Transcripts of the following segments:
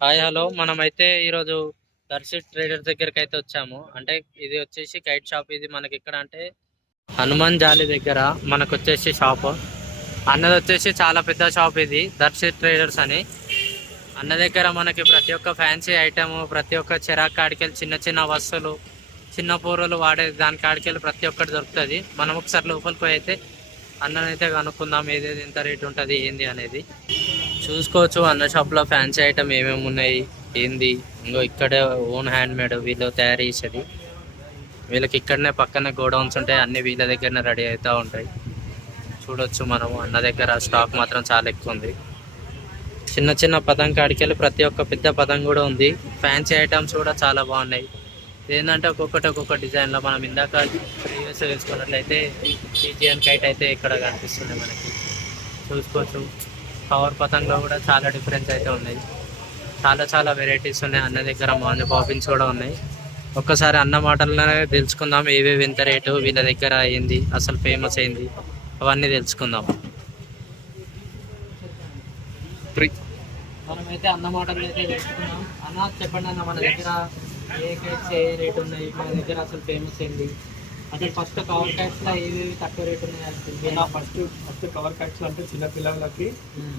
Hi hello మనమైతే ఈరోజు Darsi trader దగ్గరికి అయితే వచ్చాము. అంటే ఇది వచ్చేసి కైట్ షాప్. ఇది మనకి ఇక్కడ అంటే హనుమాన్ జాలి దగ్గర మనకు వచ్చేసి షాప్ అన్నది వచ్చేసి చాలా పెద్ద షాప్. ఇది దర్శి ట్రేడర్స్ అని. అన్న దగ్గర మనకి ప్రతి ఒక్క ఫ్యాన్సీ ఐటమ్, ప్రతి ఒక్క చెరాక్ కాడికెళ్ళి చిన్న చిన్న వస్తువులు, చిన్న పూరలు వాడే దాని కాడికెళ్ళి ప్రతి ఒక్కటి దొరుకుతుంది. మనం ఒకసారి లోపలికి పోయి అయితే అన్ననైతే కనుక్కుందాం ఏదేది ఎంత రేట్ ఉంటుంది ఏంది అనేది. చూసుకోవచ్చు అన్న షాప్లో ఫ్యాన్సీ ఐటమ్ ఏమేమి ఉన్నాయి ఏంది. ఇంకో ఇక్కడే ఓన్ హ్యాండ్ మేడ్ వీళ్ళు తయారు చేసేది. వీళ్ళకి ఇక్కడనే పక్కనే గోడౌన్స్ ఉంటాయి, అన్ని వీళ్ళ దగ్గరనే రెడీ అవుతూ ఉంటాయి. చూడొచ్చు మనము అన్న దగ్గర స్టాక్ మాత్రం చాలా ఎక్కువ ఉంది. చిన్న చిన్న పదం కాడికెళ్ళి ప్రతి ఒక్క పెద్ద పదం కూడా ఉంది. ఫ్యాన్సీ ఐటమ్స్ కూడా చాలా బాగున్నాయి. ఏంటంటే ఒక్కొక్క డిజైన్లో మనం ఇందాక ప్రీవియస్ వేసుకున్నట్లయితే టీజీఎన్ కైట్ అయితే ఇక్కడ కనిపిస్తుంది మనకి. చూసుకోవచ్చు కవర్ పతంలో కూడా చాలా డిఫరెన్స్ అయితే ఉన్నాయి. చాలా వెరైటీస్ ఉన్నాయి అన్న దగ్గర. మాంజ బాబిన్స్ కూడా ఉన్నాయి. ఒక్కసారి అన్న మాటల్లోనే తెలుసుకుందాం ఏవేవి ఎంత రేటు, వీళ్ళ దగ్గర అయింది అసలు ఫేమస్ అయింది అవన్నీ తెలుసుకుందాం. మనమైతే అన్న మాటలు అయితే తెలుసుకుందాం. అన్న చెప్పండి అన్న, మన దగ్గర ఏ కైట్స్ ఏ రేట్ ఉన్నాయి, మన దగ్గర అసలు ఫేమస్ ఏంది అంటే. ఫస్ట్ కవర్ కైట్స్ లో ఏవేవి తక్కువ రేట్ ఉన్నాయి? ఫస్ట్ కవర్ కైట్స్ అంటే చిన్న పిల్లలకి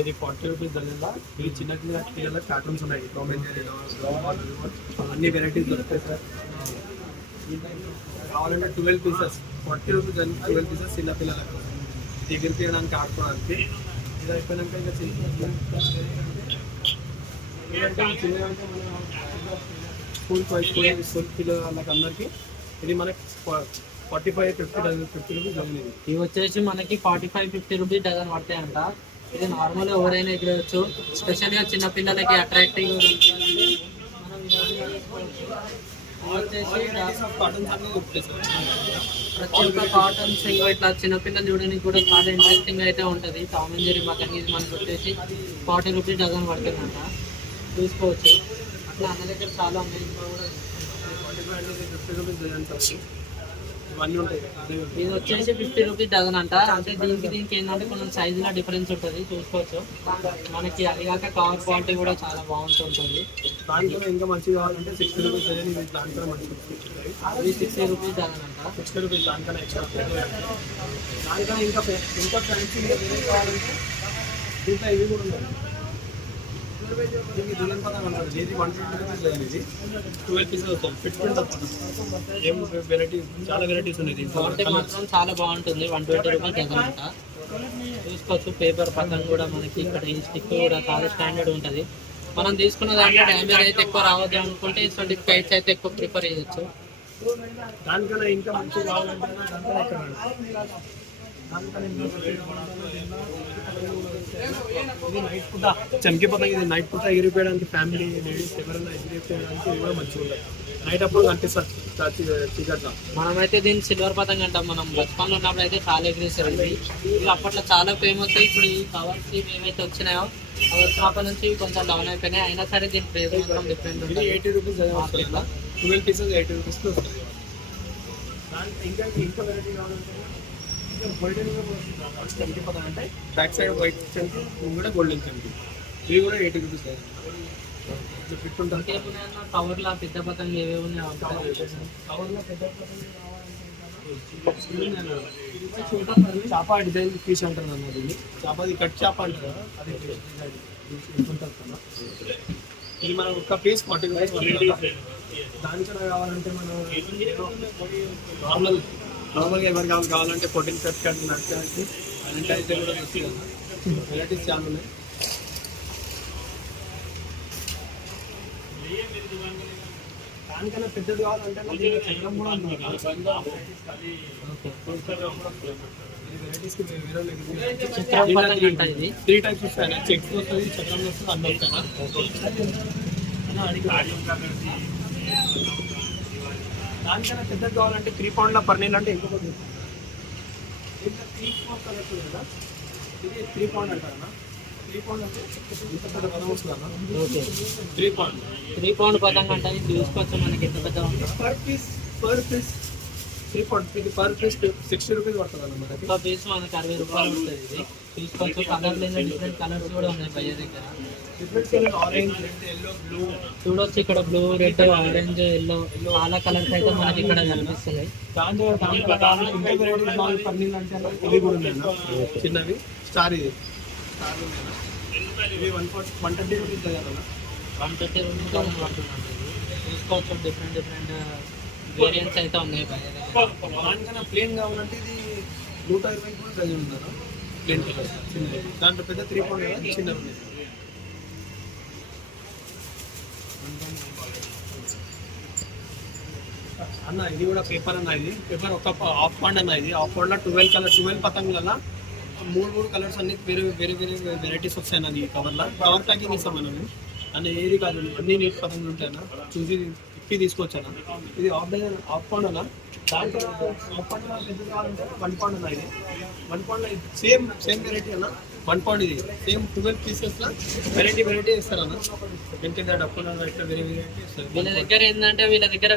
ఇది 40 రూపీస్ ధరలా. ఇవి చిన్న పిల్లల కార్టూన్స్ ఉన్నాయి. అన్ని వెరైటీస్ దొరుకుతాయి సార్. కావాలంటే 12 పీసెస్ 40 రూపీస్ అని 12 పీసెస్ చిన్న పిల్లలకు దగ్గర తీయడానికి ఆడుకోవడానికి. ఇది అయిపోయినాక ఇంకా చిన్న స్కూల్ పిల్లలకి అందరికి ఇది మనకి 45-50 రూపీస్ డజన్. ఇవి వచ్చేసి మనకి 45-50 రూపీస్ డజన్ పడతాయంట. ఇది నార్మల్ ఎవరైనా ఎగరవచ్చు. స్పెషల్గా చిన్నపిల్లలకి అట్రాక్టివ్ ప్రతి ఒక్క కాటన్స్ ఇట్లా చిన్నపిల్లలు చూడడానికి కూడా చాలా ఇంట్రెస్టింగ్ అయితే ఉంటుంది. టామ్ అండ్ జెర్రీ మటన్ ఇది మనకి వచ్చేసి 40 రూపీస్ డజన్ పడుతుందంట. చూసుకోవచ్చు అట్లా అన్న దగ్గర చాలా ఉన్నాయి. ఇంకా కూడా 50 రూపీస్ డజన్ ఇది వచ్చేసి 50 రూపీస్ డజన్ అంట. అంటే దీనికి ఏంటంటే కొంచెం సైజులో డిఫరెన్స్ ఉంటుంది. చూసుకోవచ్చు మనకి అది కాక కవర్ క్వాలిటీ కూడా చాలా బాగుంటుంది. దాంట్లో ఇంకా మంచిగా కావాలంటే 60 రూపీస్ డజన్. దాంట్లో మంచి అది 60 రూపీస్ డజన్ అంట. 60 రూపీస్ దానికన్నా ఎక్స్ట్రా. దానికన్నా ఇంకా ఫ్యాన్సీ కావాలంటే ఇంకా ఇవి కూడా ఉన్నాయి. దీనికి దుల్హన్ పథకం అంటారు. ఇది 150 రూపీస్ డజన్. ఇది 12 పీసెస్ వస్తాయి. ఫిట్మెంట్ ఏం వెరైటీ చాలా వెరైటీస్ ఉన్నాయి. మాత్రం చాలా బాగుంటుంది. 120 రూపీస్ డజన్ అంట. చూసుకోవచ్చు పేపర్ పథకం కూడా మనకి ఇక్కడ ఈ స్టిక్ కూడా చాలా స్టాండర్డ్ ఉంటుంది. మనం తీసుకున్న దాంట్లో డ్యామేజ్ అయితే ఎక్కువ రావద్దు అనుకుంటే ఇటువంటి కైట్స్ అయితే ఎక్కువ ప్రిఫర్ చేయొచ్చు. దానికన్నా ఇంకా మంచిగా కావాలంటే ఇది నైట్ పూట చంకిపోతాం. ఇది నైట్ పూట ఎగిరిపోయడానికి ఫ్యామిలీ లేడీస్ ఎవరైనా ఎగిరిపోయడానికి ఇది కూడా మంచిగా ఉంటుంది. నైట్ అప్పుడు కనిపిస్తారు చీకట్లో. మనమైతే దీన్ని సిల్వర్ పతంగా అంటాం. మనం బతుకమ్మలో ఉన్నప్పుడు అయితే చాలా ఎగిరేస్తారు. ఇవి అప్పట్లో చాలా ఫేమస్. ఇప్పుడు ఈ కవర్స్ ఏవైతే వచ్చినాయో అవి వచ్చినప్పటి నుంచి కొంచెం డౌన్ అయిపోయినాయి. అయినా సరే దీని ప్రైస్ మాత్రం డిఫరెంట్ ఉంటుంది. 80 రూపీస్ 12 పీసెస్ 80 రూపీస్కి వస్తుంది. ఇంకా వెరైటీ కావాలంటే గోల్డెన్ చంకి పదం అంటే బ్యాక్ సైడ్ వైట్ చంకి, కూడా గోల్డెన్ చంకి. ఇవి కూడా 80 రూపీస్ ఫిట్ ఉంటుంది. కవర్లో పెద్ద పతంగా ఏవేవి ఉన్నాయి? కవర్లో పెద్ద చేప డిజైన్ పీస్ అంటారు అన్న. దీన్ని చేపది కట్ చేప అంటారు కదా, అది ఉంటుంది కదా. ఇది మనం ఒక్క పీస్ 40 రూపీస్. దానికన్నా కావాలంటే మనం నార్మల్గా ఎవరు కావాలంటే 14 కట్ కట్ నచ్చడానికి అలాంటి అయితే కూడా వెరైటీస్ చాలా ఉన్నాయి. దానికన్నా పెద్దది కావాలంటే చక్రం కూడా ఉంది. వెరైటీస్కి 3 టైప్స్ వస్తాయి. చెక్స్ వస్తుంది, చక్రంలో వస్తుంది, అన్నీ వస్తాయి. దానికన్నా పెద్దది కావాలంటే 3 పౌండ్ల పర్నీల్ అంటే ఇంకొకటి 3 కలర్స్ కదా. ఇది 3 పౌండ్ అంటారా? 3 పౌండ్ అంటే ఇంత పెద్ద పదం వస్తుందన్నా. 3 పౌండ్ పతంగా అంటే చూసుకోవచ్చు మనకి ఎంత పెద్ద పర్ పీస్ 340 ఇది పర్ పీస్ 60 రూపీస్ పడుతుంది అన్న మనకి. ఒక పీస్ మనకి 60 రూపాయలు ఉంటుంది. ఇది తీసుకోవచ్చు. కలర్ లేదా డిఫరెంట్ కలర్స్ కూడా ఉన్నాయి భయ్య దగ్గర. Different colour orange, red, yellow, blue చూడొచ్చు ఇక్కడ బ్లూ, రెడ్, ఆరెంజ్, ఎల్లో చాలా కలర్స్ అయితే మనకి ఇక్కడ కనిపిస్తున్నాయి. దాంట్లో ఇంకా వెరైటీస్ వాళ్ళు పన్నీర్ అంటే ఇవి కూడా ఉన్నాయి అన్న. చిన్నవి స్టార్ ఇది స్టార్ ఉన్నాయన్న. ఇవి 130 రూపీస్ కదా 130 రూపీస్ పడుతుందండి. తీసుకోవచ్చు. డిఫరెంట్ డిఫరెంట్ వేరియంట్స్ అయితే ఉన్నాయి భయ్య దగ్గర. దానికన్నా ప్లేన్ కావాలంటే ఇది 120 కూడా డజన్ ఉందన్న. ప్లేన్ కలర్ చిన్నది. దాంట్లో పెద్ద 3 పౌండ్ కదా చిన్నవి ఉన్నాయి. అన్న ఇది కూడా పేపర్ అన్న. ఇది పేపర్ ఒక హాఫ్ పౌండ్ అన్న. ఇది హాఫ్ పౌండ్ లో 12 పతంగులలో 3 కలర్స్ అన్ని వేరే వేరే వేరే వెరైటీస్ వస్తాయి అన్న. ఈ కవర్లో కవర్ ప్యాకింగ్ ఇస్తాం మనం. అన్న ఏది కాదు అన్ని నీట్ పతంగులు ఉంటాయన్న. చూసి ఇప్పి తీసుకోవచ్చన్న. ఇది హాఫ్ పౌండ్ అన్న. దాంట్లో హాఫ్ పౌండ్ పెద్దది కావాలంటే 1 పౌండ్ అన్న. ఇది 1 పౌండ్ సేమ్ వెరైటీ అన్న. 1 పౌండ్ ఇది సేమ్ 12 పీసెస్లో వెరైటీ ఇస్తారన్న. ఎంత డబ్బు ఇట్లా వేరే వెరైటీ ఇస్తారు. వీళ్ళ దగ్గర ఏంటంటే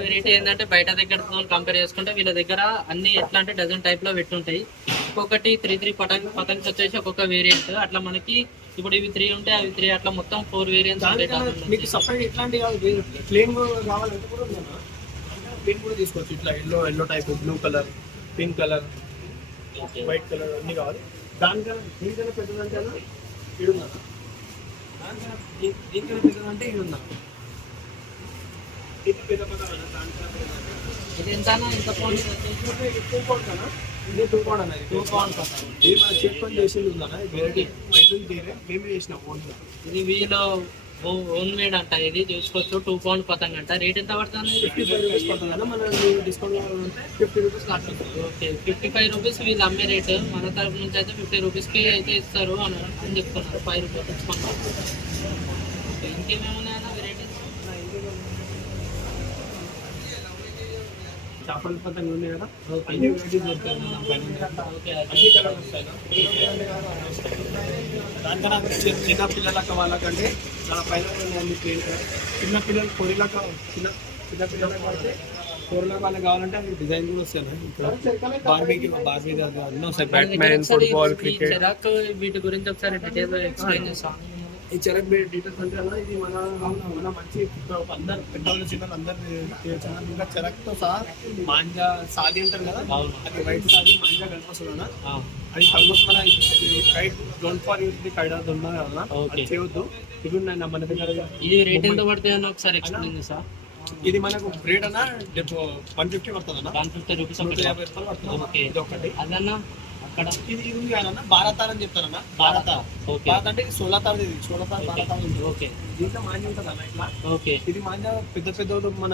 వెరైటీ ఏంటంటే బయట దగ్గరతో కంపేర్ చేసుకుంటే వీళ్ళ దగ్గర అన్ని ఎట్లా అంటే డజన్ టైప్ లో పెట్టుంటాయి. ఒక్కొక్కటి 3 పతంగ్స్ వచ్చేసి ఒక్కొక్క వేరియంట్. అట్లా మనకి ఇప్పుడు ఇవి 3 ఉంటాయి, అవి 3 అట్లా మొత్తం 4 వేరియంట్స్ ఉంటాయి. మీకు సపరేట్ ఇట్లాంటి కాదు, ప్లేన్ కావాలంటే కూడా ఉందన్న. ప్లేన్ కూడా తీసుకోవచ్చు. ఇట్లా yellow type, blue colour, pink colour, white colour అన్ని కావాలి. దీనికన్నా పెద్దదంటే అన్న ఇడుందా. దీనికన్నా పెద్దదంటే ఇడుందా. ఇది పెద్ద పదాలు. ఇది ఎంత ఇంత పౌండ్ 2 పౌండ్ కన్నా ఇది 2 పౌండ్ అన్న. 2 పౌండ్ పదాలు ఇది మన చేతితో చేసింది ఉందన్న. వెరైటీ బయట తీరే మేమే చేసినాం ఓన్గా. ఇది వీలో ఓన్ మేడ్ అంట. ఇది చూసుకోవచ్చు. 2 పౌండ్ పతంగ్ అంట. రేట్ ఎంత పడుతుంది? 55 రూపీస్ పడుతుంది అన్న. మన డిస్కౌంట్ కావాలంటే 50 రూపీస్ స్టార్ట్ అవుతుంది. ఓకే, 55 రూపీస్ వీళ్ళు అమ్మే రేటు. మన తరపు నుంచి అయితే 50 రూపీస్కి అయితే ఇస్తారు అని చెప్తున్నారు. 5 రూపీస్ డిస్కౌంట్. ఇంకేమేమి ఉన్నాయన్న వెరైటీస్? చేపల పతంగ ఉన్నాయి కదా, ఓకే. అన్ని వెరైటీస్ దొరుకుతాయి అన్న. ఓకే, అన్ని కలర్స్ వస్తాయి అన్న. దానికన్నా చిన్న పిల్లలకి వాళ్ళకంటే చాలా పైన అన్ని ప్లేన్ కలర్. చిన్న పిల్లలు కొరిలాక చిన్న పిల్లలకి అయితే కొరిలాక వాళ్ళకి కావాలంటే అవి డిజైన్ కూడా వస్తాయి అన్న. ఇక్కడ బార్బీ అన్నీ వస్తాయి. Batman, football, cricket. చెరాక్ వీటి గురించి ఒకసారి డీటెయిల్ ఎక్స్ప్లెయిన్ చేస్తాను. ఈ చెరక్ డీటెయిల్స్ అంటే అన్న ఇది మన మంచి అందరు పెద్దవాళ్ళు చిన్నలు అందరు చేయొచ్చు అన్న. ఇంకా చెరక్తో సహా మాంజా సాది అంటారు కదా, అది వైట్ సాది మాంజా కనిపిస్తుంది అన్న. అది కంగోస్ మన kite don't far use the kite అది ఉన్నా కదా, అది చేయొద్దు. ఇది ఉన్నాయి మన దగ్గర. ఇది రేట్ ఎంత పడుతుంది అన్న ఒకసారి ఎక్స్ప్లెయిన్ చేస్తా. ఇది మనకు రేట్ అన్న 150 పడుతుంది అన్న. 150 రూపీస్. 150 రూపాయలు పడుతుంది. ఓకే, ఇది ఒకటి. అదన్నా అక్కడ ఇది ఉంది కాదన్న, భారతార్ అని చెప్తారన్న. భారతార్ అంటే ఇది 16 తారు. ఇది 16 తారు భారతార్ ఉంటుంది. ఓకే, దీంట్లో మాంజా ఉంటుంది అన్న. ఇట్లా ఓకే. ఇది మాంజా పెద్ద మన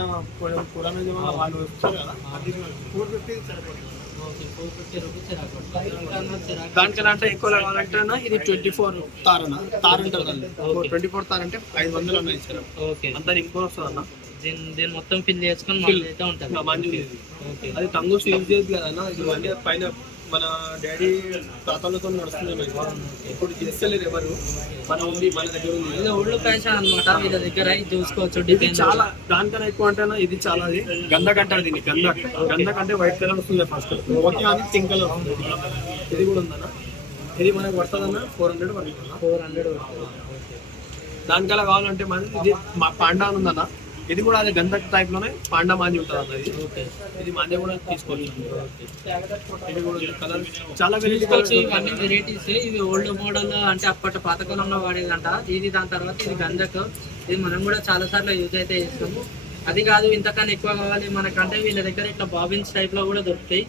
పురాణ జమానా వాళ్ళు వస్తారు కదా, అది 450 సరిపోతుంది. ఓకే, 450 రూపీస్ చెరాక్ పడుతుంది. దానికన్నా అంటే ఎక్కువ కావాలంటే అన్న ఇది 24 తార్ అన్న. తార్ అంటారు దాన్ని. 24 తార్ అంటే 500 అన్న ఇచ్చారు. ఓకే, అంతా ఇంకో వస్తుంది అన్న. దీన్ని మొత్తం ఫిల్ చేసుకొని మళ్ళీ అయితే ఉంటుంది. మాంజా ఓకే, అది టంగోస్ యూజ్ చేయదు కదా అన్న. ఇది అన్నీ పైన మన డాడీ తాతలతో నడుస్తున్నాయి. ఇప్పుడు చేస్తలేరు ఎవరు. మన ఉంది, మన దగ్గర ఉంది. ఇది ఓల్డ్ ఫ్యాషన్ అన్నమాట వీళ్ళ దగ్గర. ఇది చూసుకోవచ్చు. ఇది డిజైన్ చాలా దానికన్నా ఎక్కువ అంటే ఇది చాలా అది గంధక్ అంటారు దీన్ని. గంధక్ అంటే వైట్ కలర్ వస్తుంది ఫస్ట్. ఓకే అని పింక్ కలర్ వస్తుంది. ఇది కూడా ఉందన్న. ఇది మనకు పడుతుందన్న 400 పడుతుంది. 400 పడుతుంది. దానికలా కావాలంటే మనకి ఇది మా పాండా అని ఉందన్న. ఇది కూడా అదే గంధక్ టైప్ లోనే పాండా మాంజీ ఉంటుంది అన్న. ఇది ఓకే, ఇది మాంజా కూడా తీసుకోవచ్చు. ఇది కూడా కలర్ చాలా తీసుకోవచ్చు. ఇవన్నీ వెరైటీస్. ఇవి ఓల్డ్ మోడల్ అంటే అప్పటి పాతకాలంలో వాడేదంట. ఇది దాని తర్వాత ఇది గంధక్. ఇది మనం కూడా చాలా సార్లు యూజ్ అయితే చేస్తాము. అది కాదు ఇంతకన్నా ఎక్కువ కావాలి మనకంటే వీళ్ళ దగ్గర ఇట్లా బాబిన్స్ టైప్ లో కూడా దొరుకుతాయి.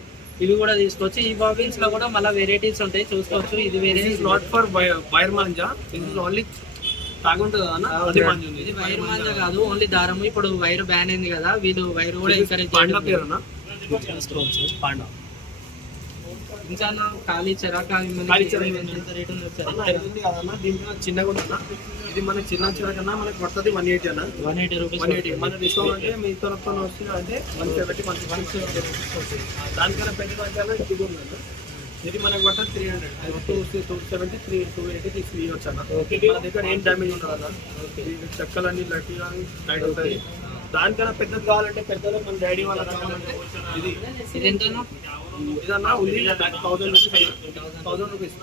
ఇవి కూడా తీసుకోవచ్చు. ఈ బాబిన్స్ లో కూడా మళ్ళీ వెరైటీస్ ఉంటాయి, చూసుకోవచ్చు. ఇది వేరే నాట్ ఫర్ వైర్ మాంజా. దిస్ ఇస్ ఓన్లీ తాగుంటుంది అన్న. అది మాంజా ఉంది. ఇది వైర్ మాంజా కాదు, ఓన్లీ దారము. ఇప్పుడు వైర్ బ్యాన్ అయింది కదా, వీళ్ళు వైర్ కూడా ఎంకరేజ్ పాండా పేరు అన్న. తీసుకోవచ్చు. పాండా ఇంకా ఖాళీ చెరాక్ ఖాళీ చెరాక్ ఎంత రేట్ ఉంది ఒకసారి? ఇది ఉంది కదన్న. దీంట్లో చిన్నగా ఉంటుంది అన్న. ఇది మనకి చిన్న చిరకన్నా మనకి పడుతుంది 180 అన్న. 180 రూపీస్. 180 మన డిస్కౌంట్ అంటే మీ తరఫున వస్తుంది అంటే 170 170 రూపీస్ వస్తుంది. దానికన్నా పెద్ద దానికన్నా ఇది ఉంది అన్న. ఇది మనకు పడుతుంది 300. అది 270 280 తీసుకోవచ్చు అన్న. మన దగ్గర ఏం డ్యామేజ్ ఉంటుంది అన్న. చెక్కలన్నీ లైట్ ఉంటుంది. దానికన్నా పెద్దది కావాలంటే పెద్దలో మన డాడీ వాళ్ళకి కావాలంటే ఇది ఇది ఎంతనా? ఇదన్నా ఉంది 1000 రూపీస్ అన్న, 1000 రూపీస్.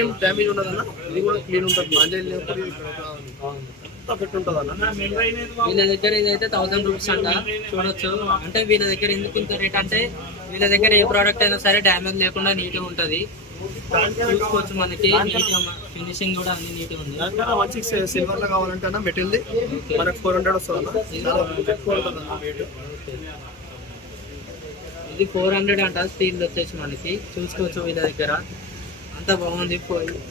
ఏం డ్యామేజ్ ఉండదన్న, ఇది కూడా క్లీన్ ఉంటుంది. మాంజాయిల్ లేకపోతే ఇది అంతా పెట్టి ఉంటుంది అన్న. వీళ్ళ దగ్గర ఇదైతే 1000 రూపీస్ అంట, చూడొచ్చు. అంటే వీళ్ళ దగ్గర ఎందుకు ఇంత రేట్ అంటే వీళ్ళ దగ్గర ఏ ప్రోడక్ట్ అయినా సరే డ్యామేజ్ లేకుండా నీట్గా ఉంటుంది. చూసుకోవచ్చు, మనకి నీట్గా ఫినిషింగ్ కూడా అన్ని నీట్గా ఉంది. దానికన్నా మంచి సిల్వర్ లో కావాలంటే అన్న మెటీరియల్ మనకు 400 వస్తుంది అన్న. చాలా ఎక్కువ ఉంటుంది అన్న రేట్. ఇది 400 అంట స్టీల్ వచ్చేసి మనకి. చూసుకోవచ్చు వీళ్ళ దగ్గర అంత బాగుంది.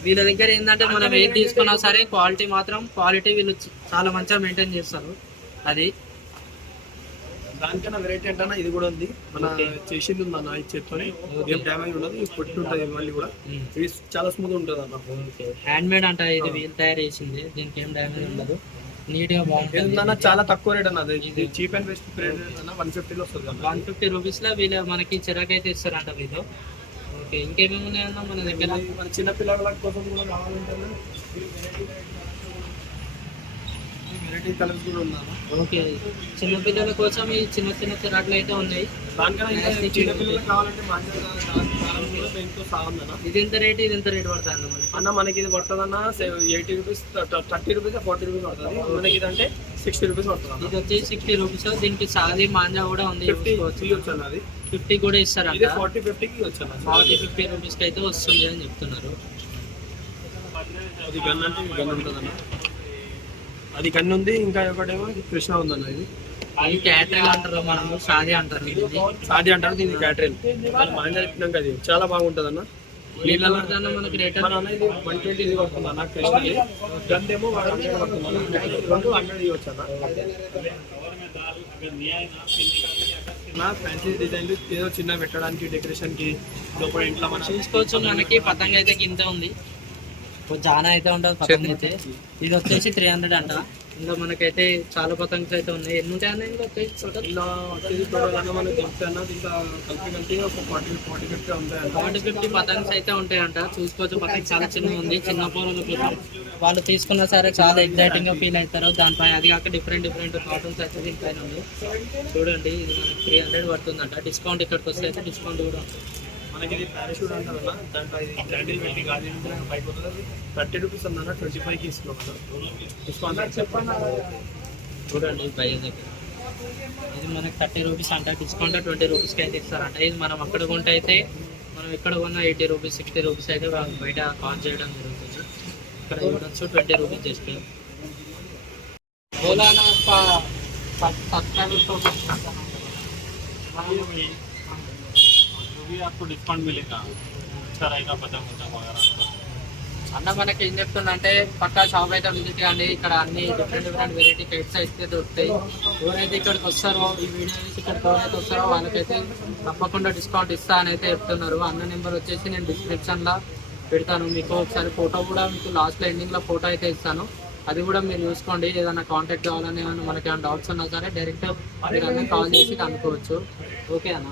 వీళ్ళ దగ్గర ఏంటంటే మనం ఏది తీసుకున్నా సరే క్వాలిటీ వీళ్ళు చాలా మంచిగా మెయింటైన్ చేస్తారు. అది దానికన్నా వెరైటీ అంటే ఇది కూడా ఉంది. మన చేసింది ఉంది అన్న, ఇది చెప్తాను. ఏం డ్యామేజ్ ఉండదు, ఇది పొట్టి ఉంటుంది. మళ్ళీ కూడా ఇది చాలా స్మూత్ ఉంటుంది అన్న. హ్యాండ్ మేడ్ అంట, ఇది వీళ్ళు తయారు చేసింది. దీనికి ఏం డ్యామేజ్ ఉండదు, నీట్ గా బాగుంటుంది అన్న. చాలా తక్కువ రేట్ అన్నది. ఇది చీప్ అండ్ బెస్ట్ రేట్ అన్న. 150 వస్తుంది అన్న. 150 రూపీస్ లో వీళ్ళు మనకి చిరాకు అయితే ఇస్తారంట వీళ్ళు. ఓకే, ఇంకేమేమి ఉన్నాయన్నా మన దగ్గర? మన చిన్న పిల్లల కోసం కూడా కావాలంటే వెరైటీ కలర్స్ కూడా ఉందన్న. ఓకే, చిన్న పిల్లల కోసం ఈ చిన్న చిన్న చిరాకులు అయితే ఉన్నాయి. దానికన్నా ఇంకా చిన్న పిల్లలకు కావాలంటే ఎంతో సాగుందన్న. ఇది ఎంత రేట్, ఇది ఎంత రేట్ పడుతుంది అన్న మనకి? అన్న మనకి ఇది పడుతుంది అన్న 80 రూపీస్, 30 రూపీస్, 40 రూపీస్ పడుతుంది. మనకి ఇది అంటే 60 రూపీస్ పడుతుంది. ఇది వచ్చేసి 60 రూపీస్. దీనికి సాది మాంజా కూడా ఉంది, 50 వచ్చు అన్న. అది 50 కూడా ఇస్తారంట. ఇది 40-50కి వచ్చు అన్న. 40-50 రూపీస్కి అయితే వస్తుంది అని చెప్తున్నారు. అది గన్ అంటే గన్ ఉంటుంది అన్న. అది గన్ ఉంది. ఇంకా ఒకటేమో కృష్ణ ఉందన్న. ఇది అది క్యాటరింగ్ అంటారు, మనము సాది అంటారు. సాది అంటారు, దీన్ని క్యాటరింగ్. మాంజా తిప్పినాక అది చాలా బాగుంటుంది అన్న. నీళ్ళ పడుతుందా మనకి రేట్? మన అన్న ఇది 120 ఇది పడుతుంది అన్న. కృష్ణది గన్ ఏమో 100 పడుతుంది అన్న. 100 ఇవ్వచ్చు అన్న. నా ఫ్యాన్సీ డిజైన్లు ఏదో చిన్న పెట్టడానికి, డెకరేషన్ కి, లోపల ఇంట్లో మన చూసుకోవచ్చు. మనకి పతంగ అయితే కింద ఉంది, జానా అయితే ఉంటుంది పతంగ అయితే. ఇది వచ్చేసి 300 అంట. ఇంకా మనకైతే చాలా పతంగ్స్ అయితే ఉన్నాయి. ఎన్ని ఉంటాయి అన్న ఇంకా వచ్చేసి టోటల్? ఇలా వచ్చేసి టోటల్ అన్న మనకి దొరుకుతాయన్న. ఇంకా కలిపి ఒక 40-50 ఉంటాయి. 40-50 పతంగ్స్ అయితే ఉంటాయంట. చూసుకోవచ్చు, పతంగ్ చాలా చిన్నగా ఉంది. చిన్న పూల కోసం వాళ్ళు తీసుకున్నా సరే చాలా ఎగ్జైటింగ్ గా ఫీల్ అవుతారు దానిపై. అది కాక డిఫరెంట్ కార్టూన్స్ అయితే దీనిపైన ఉంది. చూడండి, ఇది మనకి 300 పడుతుందంట. డిస్కౌంట్ ఇక్కడికి వస్తే అయితే డిస్కౌంట్ కూడా ఉంటుంది. మనకి ఇది పారాషూట్ అంటారు అన్న. దాంట్లో ఇది క్యాండిల్ పెట్టి గాలి పైకి వస్తుంది. 30 రూపీస్ ఉందన్న, 25కి ఇస్తున్నాం డిస్కౌంట్. చెప్పండి. చూడండి భయ దగ్గర ఇది మనకి 30 రూపీస్ అంట. డిస్కౌంట్ 20 రూపీస్కి అయితే ఇస్తారంట. ఇది మనం అక్కడ కొంటే అయితే మనం ఎక్కడ కొన్నా 80 రూపీస్, 60 రూపీస్ అయితే బయట కాల్ చేయడం జరుగుతుంది. ఇక్కడ చూడొచ్చు 20 రూపీస్ చేస్తే. बोलाना आपका सब्सक्राइबर तो जो भी आपको डिस्काउंट मिलेगा अच्छा रहेगा पतंग वगैरह. అన్న మనకి ఏం చెప్తున్నా అంటే పక్కా షాప్ అయితే విజిట్ చేయండి. ఇక్కడ అన్ని డిఫరెంట్ వెరైటీ కైట్స్ అయితే దొరుకుతాయి. ఎవరైతే ఇక్కడికి వస్తారో, ఈ వీడియో చూసి ఇక్కడికి ఎవరైతే వస్తారో వాళ్ళకైతే తప్పకుండా డిస్కౌంట్ ఇస్తా అని అయితే చెప్తున్నారు. అన్న నెంబర్ వచ్చేసి నేను డిస్క్రిప్షన్లో పెడతాను. మీకు ఒకసారి ఫోటో కూడా మీకు లాస్ట్లో ఎండింగ్లో ఫోటో అయితే ఇస్తాను. అది కూడా మీరు చూసుకోండి. ఏదైనా కాంటాక్ట్ కావాలని మనకి ఏమైనా డౌట్స్ ఉన్నా సరే డైరెక్ట్ మీరు అన్న కాల్ చేసి కనుక్కోవచ్చు. ఓకే అన్న.